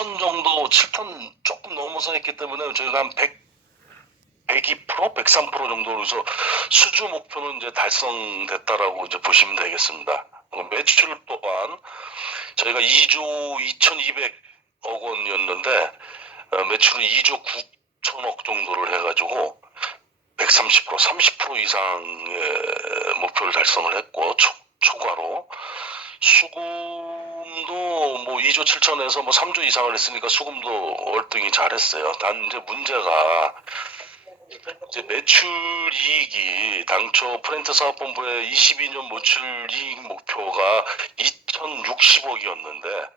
7톤 정도, 7톤 조금 넘어서 했기 때문에 저희가 한 102%, 103% 정도로 해서 수주 목표는 이제 달성됐다라고 이제 보시면 되겠습니다. 매출 또한 저희가 2조 2,200억 원이었는데 매출은 2조 9천억 정도를 해가지고 130%, 30% 이상의 목표를 달성을 했고 초과로 수금도 뭐 2조 7천에서 뭐 3조 이상을 했으니까 수금도 월등히 잘했어요. 단 이제 문제가 이제 매출 이익이 당초 프렌트 사업본부의 22년 매출 이익 목표가 2,060억이었는데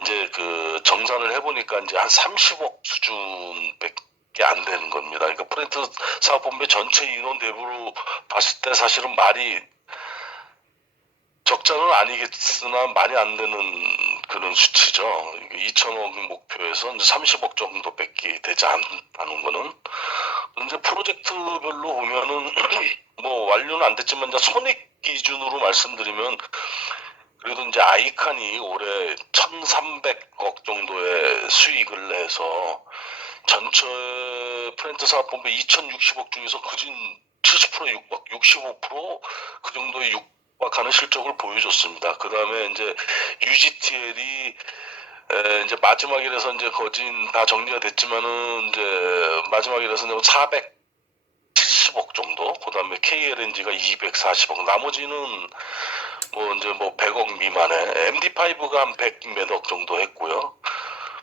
이제 그 정산을 해보니까 이제 한 30억 수준밖에 안 되는 겁니다. 그러니까 프렌트 사업본부의 전체 인원 대비로 봤을 때 사실은 말이 적자는 아니겠으나 많이 안 되는 그런 수치죠. 2천억 목표에서 이제 30억 정도밖에 되지 않다는 거는. 이제 프로젝트별로 보면은 뭐 완료는 안 됐지만 이제 손익 기준으로 말씀드리면 그래도 이제 아이칸이 올해 1,300억 정도의 수익을 내서 전체 프렌트 사업본부 2,060억 중에서 그진 70% 육박, 65%그 정도의 육박하는 실적을 보여줬습니다. 그 다음에 이제 UGTL이 이제 마지막이라서 이제 거진 다 정리가 됐지만은 이제 마지막이라서 470억 정도, 그 다음에 KLNG가 240억, 나머지는 뭐 이제 뭐 100억 미만에 MD5가 한 100 몇억 정도 했고요.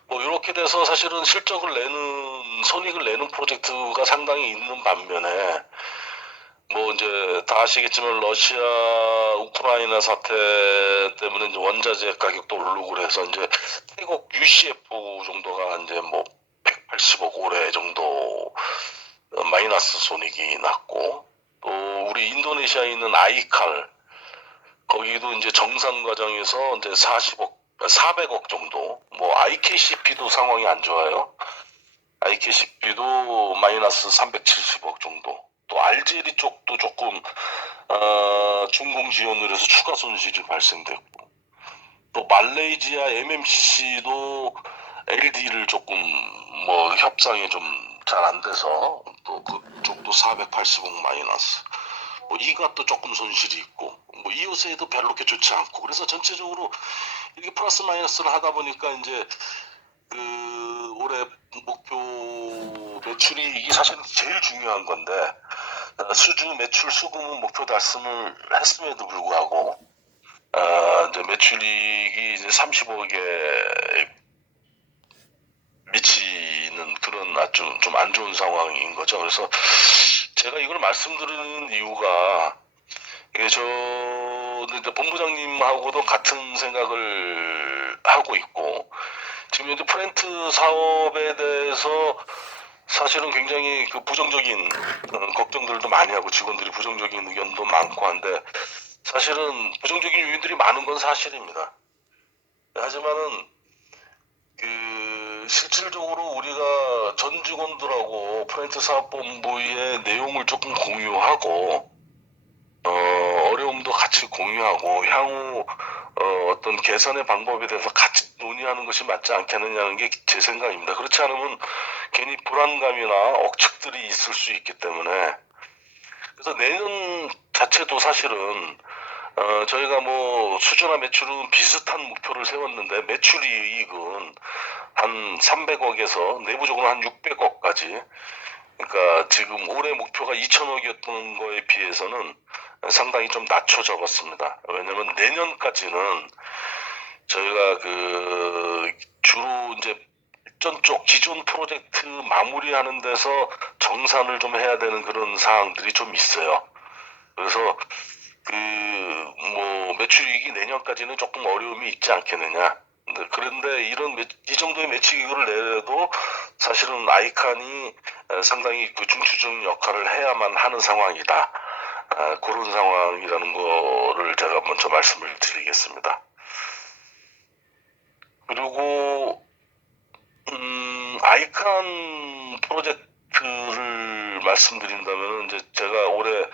뭐 이렇게 돼서 사실은 실적을 내는 손익을 내는 프로젝트가 상당히 있는 반면에 뭐 이제 다 아시겠지만 러시아 우크라이나 사태 때문에 이제 원자재 가격도 오르고 그래서 이제 태국 UCF 정도가 이제 뭐 180억 올해 정도 마이너스 손익이 났고, 또 우리 인도네시아에 있는 아이칼 거기도 이제 정산 과정에서 이제 400억 정도, 뭐 IKCP도 상황이 안 좋아요. IKCP도 마이너스 370억 정도. 또 알제리 쪽도 조금 준공 지원을 해서 추가 손실이 발생됐고, 또 말레이시아 MMCC도 LD를 조금 뭐 협상이 좀 잘 안 돼서 또 그쪽도 480억 마이너스. 뭐 이것도 조금 손실이 있고, 뭐 이웃에도 별로 그렇게 좋지 않고, 그래서 전체적으로 이렇게 플러스 마이너스를 하다 보니까 이제 그 올해 목표 매출이익이 사실은 제일 중요한 건데 수주 매출 수금은 목표 달성을 했음에도 불구하고 이제 매출이익이 이제 30억에 미치는 그런 아주 좀 안 좋은 상황인 거죠. 그래서 제가 이걸 말씀드리는 이유가 이게 저 이제 본부장님하고도 같은 생각을 하고 있고, 지금 이제 프렌트 사업에 대해서 사실은 굉장히 그 부정적인 걱정들도 많이 하고 직원들이 부정적인 의견도 많고 한데, 사실은 부정적인 요인들이 많은 건 사실입니다. 하지만은 그 실질적으로 우리가 전 직원들하고 프렌트 사업본부의 내용을 조금 공유하고 어려움도 같이 공유하고 향후 어떤 개선의 방법에 대해서 같이 논의하는 것이 맞지 않겠느냐는 게 제 생각입니다. 그렇지 않으면 괜히 불안감이나 억측들이 있을 수 있기 때문에, 그래서 내년 자체도 사실은 저희가 뭐 수주나 매출은 비슷한 목표를 세웠는데 매출 이익은 한 300억에서 내부적으로 한 600억까지, 그러니까 지금 올해 목표가 2천억이었던 거에 비해서는 상당히 좀 낮춰 적었습니다. 왜냐면 내년까지는 저희가 그 주로 이제 일전 쪽 기존 프로젝트 마무리하는 데서 정산을 좀 해야 되는 그런 사항들이 좀 있어요. 그래서 그 뭐 매출이익이 내년까지는 조금 어려움이 있지 않겠느냐. 그런데 이 정도의 매출이익을 내도 사실은 아이칸이 상당히 그 중추적 역할을 해야만 하는 상황이다. 그런 상황이라는 거를 제가 먼저 말씀을 드리겠습니다. 그리고 아이칸 프로젝트를 말씀드린다면 이제 제가 올해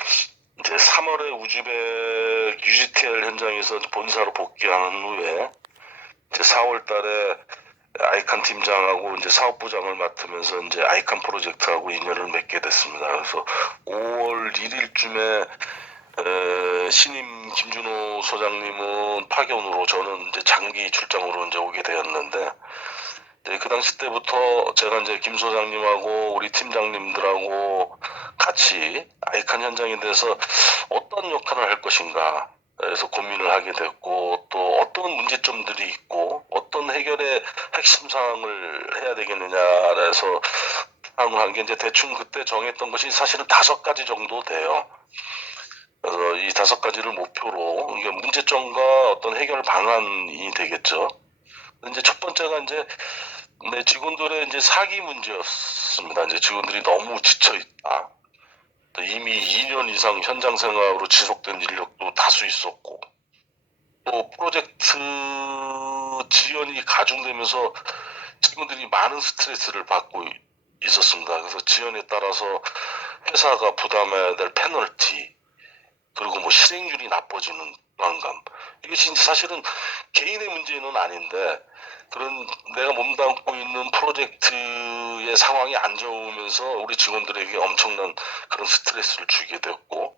이제 3월에 우즈벡 UGTL 현장에서 본사로 복귀한 후에 이제 4월 달에 팀장하고 이제 사업부장을 맡으면서 이제 아이칸 프로젝트하고 인연을 맺게 됐습니다. 그래서 5월 1일쯤에 신임 김준호 소장님은 파견으로, 저는 이제 장기 출장으로 이제 오게 되었는데, 그 당시 때부터 제가 이제 김 소장님하고 우리 팀장님들하고 같이 아이칸 현장에 대해서 어떤 역할을 할 것인가, 그래서 고민을 하게 됐고, 또 어떤 문제점들이 있고 어떤 해결의 핵심 사항을 해야 되겠느냐 해서 사항을 한 게 이제 대충 그때 정했던 것이 사실은 5가지 정도 돼요. 그래서 이 5가지를 목표로, 이게 문제점과 어떤 해결 방안이 되겠죠. 이제 첫 번째가 이제 내 직원들의 이제 사기 문제였습니다. 이제 직원들이 너무 지쳐 있다. 또 이미 2년 이상 현장 생활으로 지속된 인력도 다수 있었고, 또 프로젝트 지연이 가중되면서 직원들이 많은 스트레스를 받고 있었습니다. 그래서 지연에 따라서 회사가 부담해야 될 페널티, 그리고 뭐 실행률이 나빠지는 불안감. 이것이 사실은 개인의 문제는 아닌데, 그런 내가 몸담고 있는 프로젝트의 상황이 안 좋으면서 우리 직원들에게 엄청난 그런 스트레스를 주게 됐고,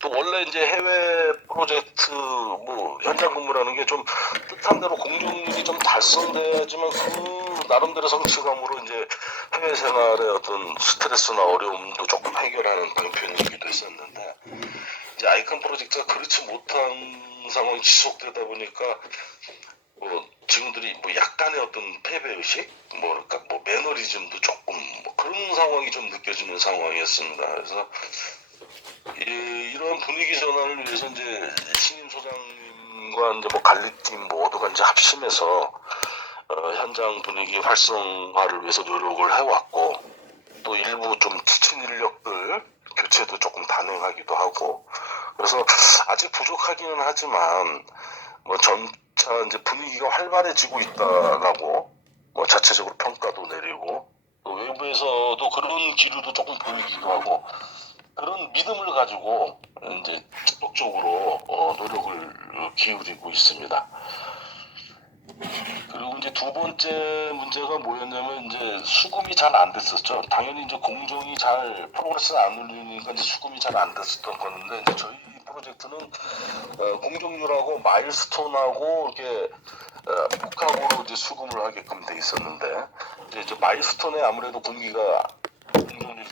또 원래 이제 해외 프로젝트 뭐 현장 근무라는 게 좀 뜻한 대로 공정률이 좀 달성돼야지만 그 나름대로 성취감으로 이제 해외 생활의 어떤 스트레스나 어려움도 조금 해결하는 방편이기도 했었는데, 이제 아이콘 프로젝트가 그렇지 못한 상황이 지속되다 보니까 뭐 직원들이 뭐 약간의 어떤 패배 의식, 뭐랄까 뭐 매너리즘도 조금 뭐 그런 상황이 좀 느껴지는 상황이었습니다. 그래서 이런 분위기 전환을 위해서 이제 신임 소장님과 이제 뭐 관리팀 모두가 이제 합심해서 현장 분위기 활성화를 위해서 노력을 해왔고, 또 일부 좀 지친 인력들 교체도 조금 단행하기도 하고, 그래서 아직 부족하기는 하지만 뭐 점차 이제 분위기가 활발해지고 있다라고 뭐 자체적으로 평가도 내리고, 또 외부에서도 그런 기류도 조금 보이기도 하고, 그런 믿음을 가지고 이제 적극적으로 노력을 기울이고 있습니다. 그리고 이제 두 번째 문제가 뭐였냐면 이제 수금이 잘 안 됐었죠. 당연히 이제 공정이 잘 프로그레스를 안 올리니까 이제 수금이 잘 안 됐었던 건데, 이제 저희 프로젝트는 공정률하고 마일스톤하고 이렇게 복합으로 이제 수금을 하게끔 돼 있었는데, 이제 마일스톤에 아무래도 공정률이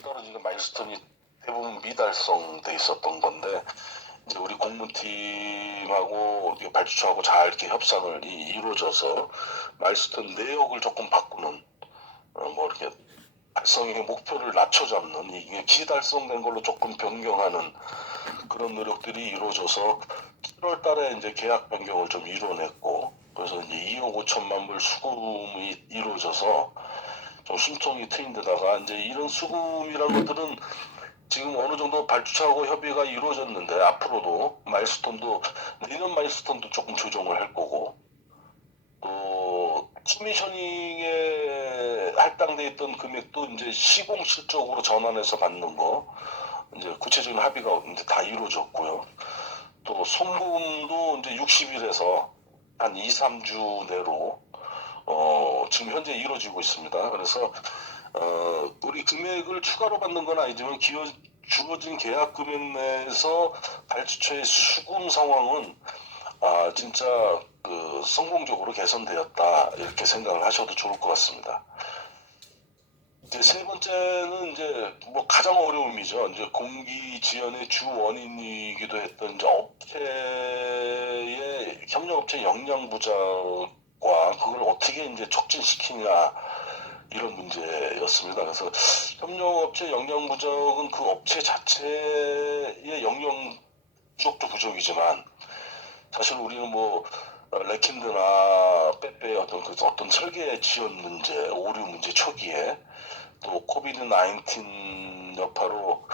떨어지니까 마일스톤이 대부분 미달성돼 있었던 건데, 이제 우리 공무팀하고 발주처하고 잘 이렇게 협상을 이루어져서 마일스톤 내역을 조금 바꾸는, 뭐 이렇게 달성의 목표를 낮춰 잡는, 이게 기달성된 걸로 조금 변경하는 그런 노력들이 이루어져서 7월 달에 이제 계약 변경을 좀 이뤄냈고, 그래서 이제 2억 5천만 불 수금이 이루어져서 좀 숨통이 트인 데다가, 이제 이런 수금이란 것들은 지금 어느 정도 발주처하고 협의가 이루어졌는데, 앞으로도 마일스톤도 내년 마일스톤도 조금 조정을 할 거고, 또 커미셔닝에 할당돼 있던 금액도 이제 시공 실적으로 전환해서 받는 거, 이제 구체적인 합의가 이제 다 이루어졌고요. 또 송금도 이제 60일에서 한 2, 3주 내로 지금 현재 이루어지고 있습니다. 그래서 우리 금액을 추가로 받는 건 아니지만 주어진 계약 금액 내에서 발주처의 수금 상황은 진짜 그 성공적으로 개선되었다, 이렇게 생각을 하셔도 좋을 것 같습니다. 이제 세 번째는 이제 뭐 가장 어려움이죠. 이제 공기 지연의 주 원인이기도 했던 이제 업체의 협력업체 역량 부족과 그걸 어떻게 이제 촉진시키냐, 이런 문제였습니다. 그래서 협력업체 역량 부족은 그 업체 자체의 역량 부족도 부족이지만, 사실 우리는 뭐 레킨드나 빼빼의 어떤 설계 지연 문제, 오류 문제 초기에, 또 코비드 19 여파로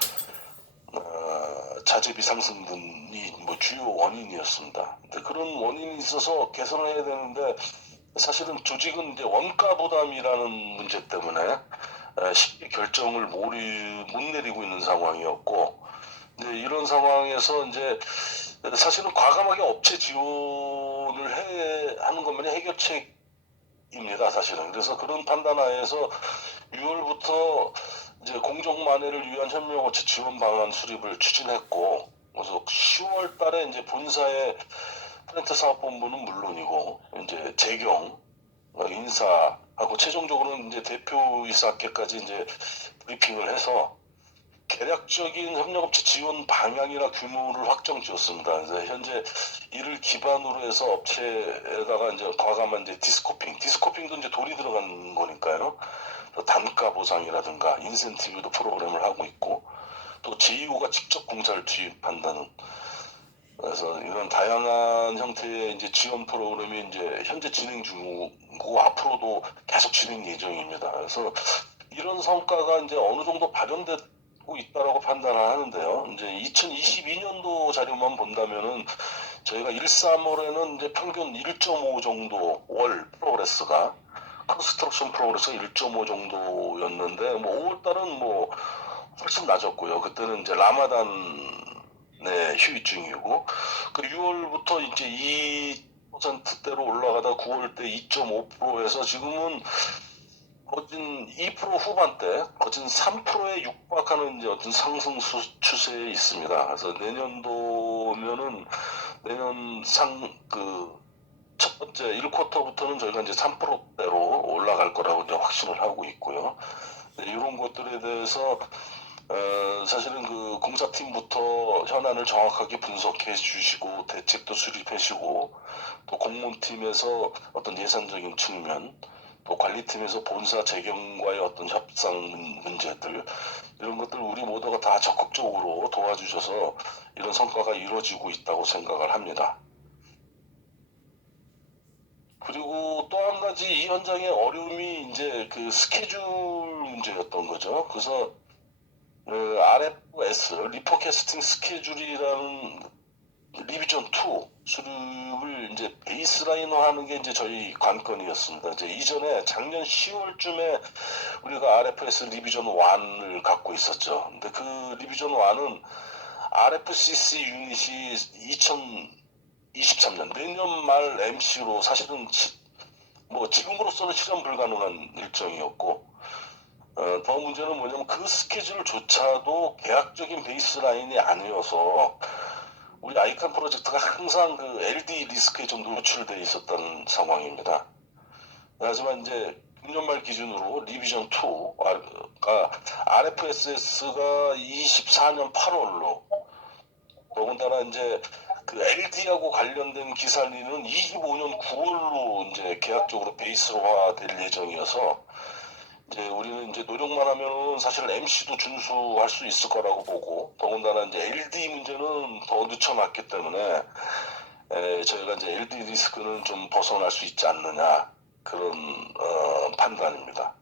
자재비 상승분이 뭐 주요 원인이었습니다. 근데 그런 원인이 있어서 개선을 해야 되는데, 사실은 조직은 이제 원가 부담이라는 문제 때문에 쉽게 결정을 못 내리고 있는 상황이었고, 이제 이런 상황에서 이제 사실은 과감하게 업체 지원을 하는 것만이 해결책이 입니다, 사실은. 그래서 그런 판단 하에서 6월부터 이제 공정 만회를 위한 현명업체 지원 방안 수립을 추진했고, 그래서 10월 달에 이제 본사의 프렌트 사업본부는 물론이고, 이제 재경, 인사하고 최종적으로는 이제 대표이사께까지 이제 브리핑을 해서 개략적인 협력업체 지원 방향이나 규모를 확정 지었습니다. 그래서 현재 이를 기반으로 해서 업체에다가 이제 과감한 이제 디스코핑도 이제 돈이 들어간 거니까요. 단가 보상이라든가 인센티브도 프로그램을 하고 있고 또 제2호가 직접 공사를 투입한다는 그래서 이런 다양한 형태의 이제 지원 프로그램이 이제 현재 진행 중이고 앞으로도 계속 진행 예정입니다. 그래서 이런 성과가 이제 어느 정도 발현되고 있다라고 판단을 하는데요. 이제 2022년도 자료만 본다면은 저희가 1, 3월에는 이제 평균 1.5 정도 월 프로그레스가 컨스트럭션 프로그레스가 1.5 정도였는데 뭐 5월 달은 뭐 훨씬 낮았고요. 그때는 이제 라마단의 휴일중이고 그 6월부터 이제 2%대로 올라가다 9월 때 2.5%에서 지금은 거진 2% 후반대, 거진 3%에 육박하는 이제 어떤 상승 추세에 있습니다. 그래서 내년도면은 내년 첫 번째 1쿼터부터는 저희가 이제 3%대로 올라갈 거라고 이제 확신을 하고 있고요. 이런 것들에 대해서 사실은 그 공사팀부터 현안을 정확하게 분석해 주시고 대책도 수립해 주시고 또 공무팀에서 어떤 예산적인 측면 또 관리팀에서 본사 재경과의 어떤 협상 문제들 이런 것들 우리 모두가 다 적극적으로 도와주셔서 이런 성과가 이루어지고 있다고 생각을 합니다. 그리고 또 한 가지 이 현장의 어려움이 이제 그 스케줄 문제였던 거죠. 그래서 RFS 리포캐스팅 스케줄이라는 리비전 2 수립을 이제 베이스라인화하는 게 이제 저희 관건이었습니다. 이제 이전에 작년 10월쯤에 우리가 RFS 리비전 1을 갖고 있었죠. 근데 그 리비전 1은 RFCC 유닛이 2023년 내년 말 MC로 사실은 뭐 지금으로서는 실현 불가능한 일정이었고 더 문제는 뭐냐면 그 스케줄조차도 계약적인 베이스라인이 아니어서 우리 아이칸 프로젝트가 항상 그 LD 리스크에 좀 노출돼 있었던 상황입니다. 하지만 이제 금년 말 기준으로 리비전 2가 RFSS가 24년 8월로 더군다나 이제 그 LD하고 관련된 기사리는 25년 9월로 이제 계약적으로 베이스화 될 예정이어서 이제 우리는 이제 노력만 하면은 사실 MC도 준수할 수 있을 거라고 보고 더군다나 이제 LD 문제는 더 늦춰놨기 때문에 저희가 이제 LD 리스크는 좀 벗어날 수 있지 않느냐 그런 판단입니다.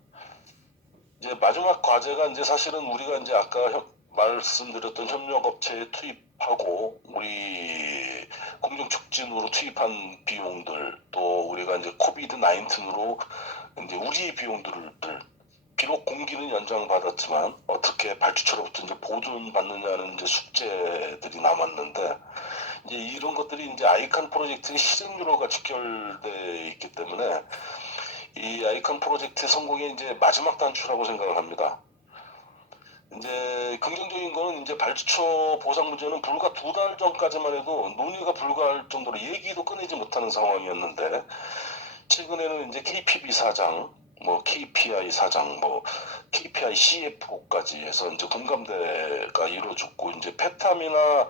이제 마지막 과제가 이제 사실은 우리가 이제 아까 말씀드렸던 협력업체에 투입하고 우리 공정촉진으로 투입한 비용들 또 우리가 이제 코비드 19으로 이제 우리의 비용들을 비록 공기는 연장받았지만 어떻게 발주처로부터 이제 보존받느냐는 이제 숙제들이 남았는데 이제 이런 것들이 이제 아이칸 프로젝트의 실행률과 직결돼 있기 때문에 이 아이콘 프로젝트의 성공이 이제 마지막 단추라고 생각을 합니다. 이제 긍정적인 거는 이제 발주처 보상 문제는 불과 2달 전까지만 해도 논의가 불가할 정도로 얘기도 꺼내지 못하는 상황이었는데 최근에는 이제 KPB 사장, 뭐 KPI 사장, 뭐 KPI CFO까지 해서 이제 공감대가 이루어졌고 이제 페타미나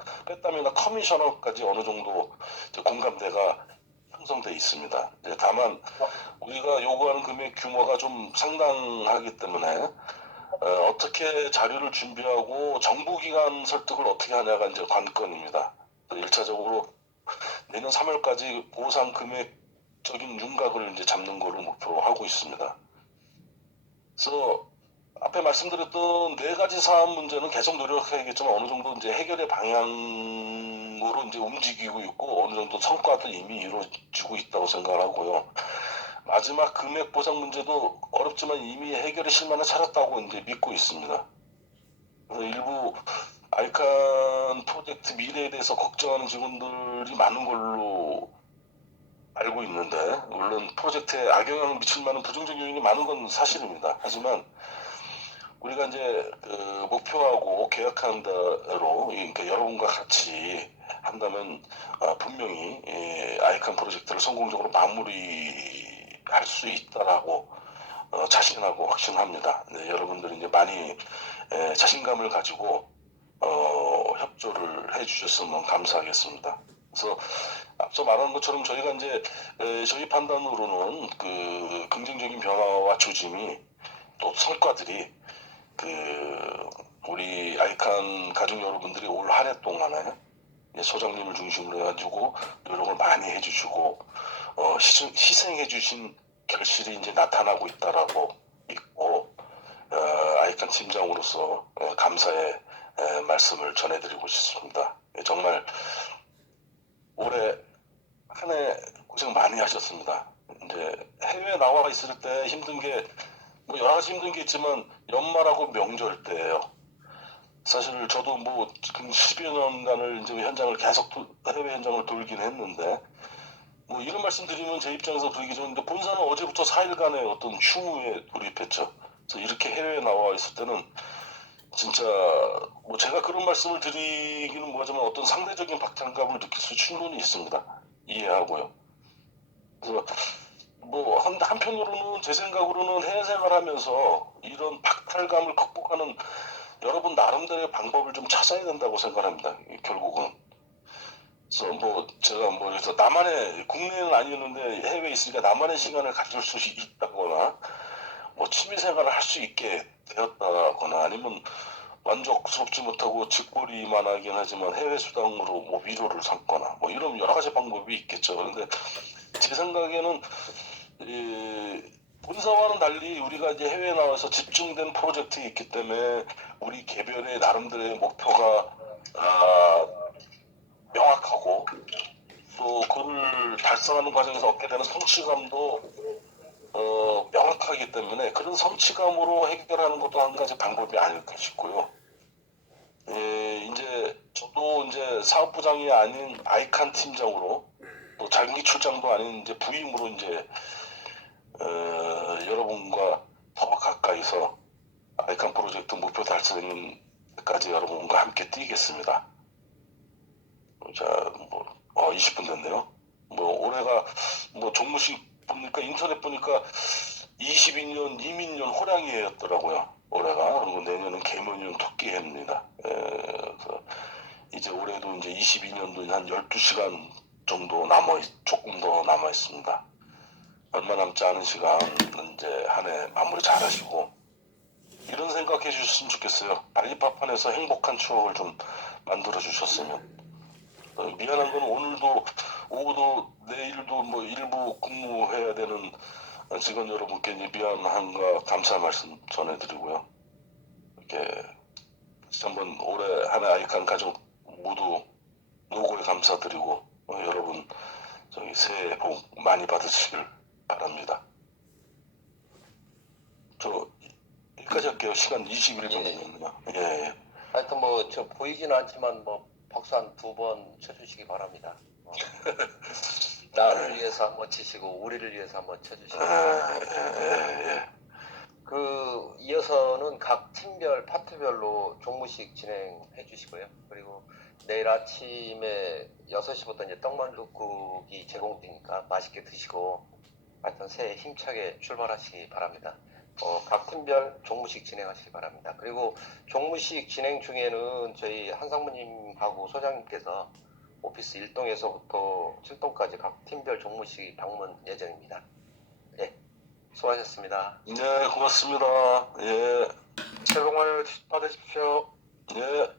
커미셔너까지 어느 정도 이제 공감대가 형성돼 있습니다. 다만 우리가 요구하는 금액 규모가 좀 상당하기 때문에 어떻게 자료를 준비하고 정부기관 설득을 어떻게 하냐가 이제 관건입니다. 1차적으로 내년 3월까지 보상 금액적인 윤곽을 이제 잡는 거를 목표로 하고 있습니다. 그래서 앞에 말씀드렸던 4가지 사안 문제는 계속 노력해야겠지만 어느 정도 이제 해결의 방향으로 이제 움직이고 있고 어느 정도 성과도 이미 이루어지고 있다고 생각을 하고요. 마지막 금액 보상 문제도 어렵지만 이미 해결의 실마리를 찾았다고 이제 믿고 있습니다. 일부 아이칸 프로젝트 미래에 대해서 걱정하는 직원들이 많은 걸로 알고 있는데, 물론 프로젝트에 악영향을 미칠 만한 부정적 요인이 많은 건 사실입니다. 하지만 우리가 이제 그 목표하고 계약한 대로, 그러니까 여러분과 같이 한다면 분명히 아이콘 프로젝트를 성공적으로 마무리할 수 있다라고 자신하고 확신합니다. 네, 여러분들이 이제 많이 자신감을 가지고 협조를 해주셨으면 감사하겠습니다. 그래서 앞서 말한 것처럼 저희가 이제 저희 판단으로는 그 긍정적인 변화와 조짐이 또 성과들이 그 우리 아이콘 가족 여러분들이 올 한 해 동안에 소장님을 중심으로 해가지고 노력을 많이 해주시고 희생해주신 결실이 이제 나타나고 있다라고 믿고 아이콘 팀장으로서 감사의 말씀을 전해드리고 싶습니다. 정말 올해 한 해 고생 많이 하셨습니다. 이제 해외에 나와 있을 때 힘든 게 뭐 여러 가지 힘든 게 있지만 연말하고 명절 때예요. 사실 저도 뭐 지금 10여 년간을 이제 현장을 계속 해외 현장을 돌긴 했는데 뭐 이런 말씀 드리면 제 입장에서 그러기 좋은데 본사는 어제부터 4일간의 어떤 휴무에 돌입했죠. 그래서 이렇게 해외에 나와 있을 때는 진짜 뭐 제가 그런 말씀을 드리기는 뭐하지만 어떤 상대적인 박탈감을 느낄 수 충분히 있습니다. 이해하고요. 그래서 뭐 한편으로는 제 생각으로는 해외 생활하면서 이런 박탈감을 극복하는 여러분 나름대로의 방법을 좀 찾아야 된다고 생각합니다. 결국은. 그래서 뭐 제가 뭐 그래서 나만의 국내는 아니었는데 해외에 있으니까 나만의 시간을 가질 수 있다거나 뭐 취미 생활을 할 수 있게 되었다거나 아니면 만족스럽지 못하고 직거리만 하긴 하지만 해외 수당으로 뭐 위로를 삼거나 뭐 이런 여러 가지 방법이 있겠죠. 그런데 제 생각에는 본사와는 달리 우리가 이제 해외에 나와서 집중된 프로젝트가 있기 때문에 우리 개별의 나름대로의 목표가 명확하고 또 그를 달성하는 과정에서 얻게 되는 성취감도 명확하기 때문에 그런 성취감으로 해결하는 것도 한 가지 방법이 아닐까 싶고요. 이제 저도 이제 사업부장이 아닌 아이칸 팀장으로 또 장기 출장도 아닌 이제 부임으로 이제 여러분과 더 가까이서 아이칸 프로젝트 목표 달성까지 여러분과 함께 뛰겠습니다. 자, 뭐 20분 됐네요. 뭐 올해가 뭐 종무식 보니까 인터넷 보니까 22년 이민년 호랑이해였더라고요. 올해가. 그리고 내년은 개묘년 토끼해입니다. 그래서 이제 올해도 이제 22년도 한 12시간 정도 조금 더 남아 있습니다. 얼마 남지 않은 시간 이제 한 해 마무리 잘 하시고 이런 생각해 주셨으면 좋겠어요. 발리파판에서 행복한 추억을 좀 만들어 주셨으면. 미안한 건 오늘도 오후도 내일도 뭐 일부 근무해야 되는 직원 여러분께 미안함과 감사 말씀 전해드리고요. 이렇게 다시 한번 올해 한 해 아이칸 가족 모두 노고에 감사드리고 여러분 저기 새해 복 많이 받으시길 바랍니다. 저 여기까지 할게요. 시간 21분 됐네요. 예. 하여튼 뭐 저 보이지는 않지만 뭐 박수 한 2번 쳐주시기 바랍니다. 나를 위해서 한번 치시고 우리를 위해서 한번 쳐주시기 바랍니다. 그 이어서는 각 팀별 파트별로 종무식 진행해 주시고요. 그리고 내일 아침에 6시부터 이제 떡만둣국이 제공되니까 맛있게 드시고 하여튼 새해 힘차게 출발하시기 바랍니다. 각 팀별 종무식 진행하시기 바랍니다. 그리고 종무식 진행 중에는 저희 한상무님하고 소장님께서 오피스 1동에서부터 7동까지 각 팀별 종무식 방문 예정입니다. 예, 수고하셨습니다. 네, 고맙습니다. 예. 새해 복 많이 받으십시오. 예.